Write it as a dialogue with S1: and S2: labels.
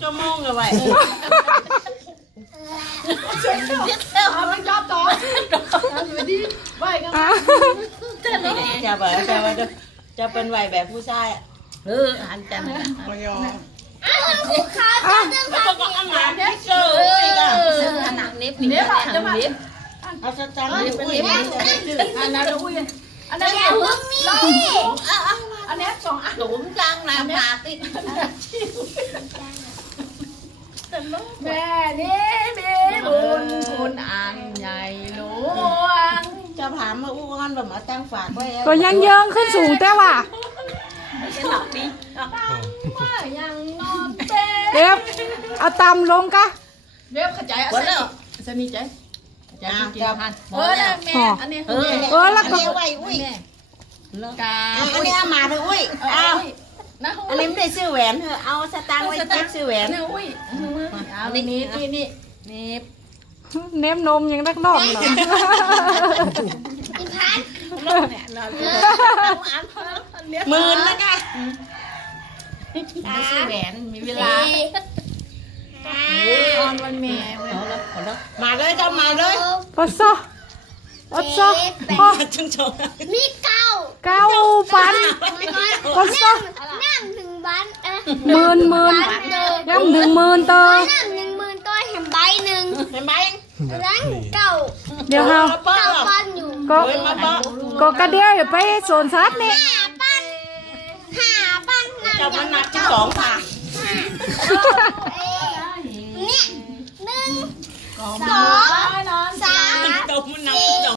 S1: ชั่วโมงเลยไว้
S2: มันยอดต่อดีไหวกัน
S1: จะเป็นไหวแบบผู้ชาย
S2: หันกัน
S1: ไม่ยอม
S3: ขาเรื่อง
S1: แล้วก็อาหารที่เจอ
S2: ขนาดเน็บเน็บจะมา
S1: เอาสตังค์ไปเลย
S2: อันนั้นอุ้ยอันนั้นอันนี้สองอันหลุมจังน้ำปลาติแม่นี่มีบุญคุณอันใหญ่หลวง
S1: จะถามมาอ้วนแบบมาตั้งฝากไว้
S4: ก็ยังเยิงขึ้นสูงแต่ว่า
S2: ว่ายังนอนเต้
S4: เดี๋ยวเอาตำลงกะ
S2: เดี๋ยวขจายเอาสนิทใจใจกินพันแม่อันนี้
S4: แล้วก็
S1: ไหวอุ้ย
S2: กา
S1: อันนี้มาเลยอุ้ยเอาอันนี้ไม่ได้ซื้อแหวนเธอเอาสตางค์ไว้เก็บซื้อแหวน
S2: นี่อุ้ยเอานี่นี่นี่นี่
S4: เนมนมยังนักนอกเนาะ
S3: อีพัน
S1: หมื่นนะคะ
S2: ซื้อแหวนมีเวลาออนวันแม่
S1: มาเลยเจ้ามาเลย
S4: ปะซอปะซอพ่อ
S1: ชุงชง
S3: มีเก้า
S4: เก้าพันปะซอ
S3: น้ำหนึ่งบ้าน
S4: หมื่นยัง10,000ตัว
S3: น้ำ10,000ตัวเห็นใบหนึ่ง
S1: เห็นไหม
S3: ร้านเก้า
S4: เดี๋ยวเฮา
S1: เปิ้ล
S3: ปันอยู่
S4: ก็กระเดียวเดี๋ยวไปโซนสัตว์นี่
S3: 5,000น้ำ
S1: เจ้ามันหนัก12ค่ะ
S3: เนี่ย1 2 3
S1: ตัวมันหนัก12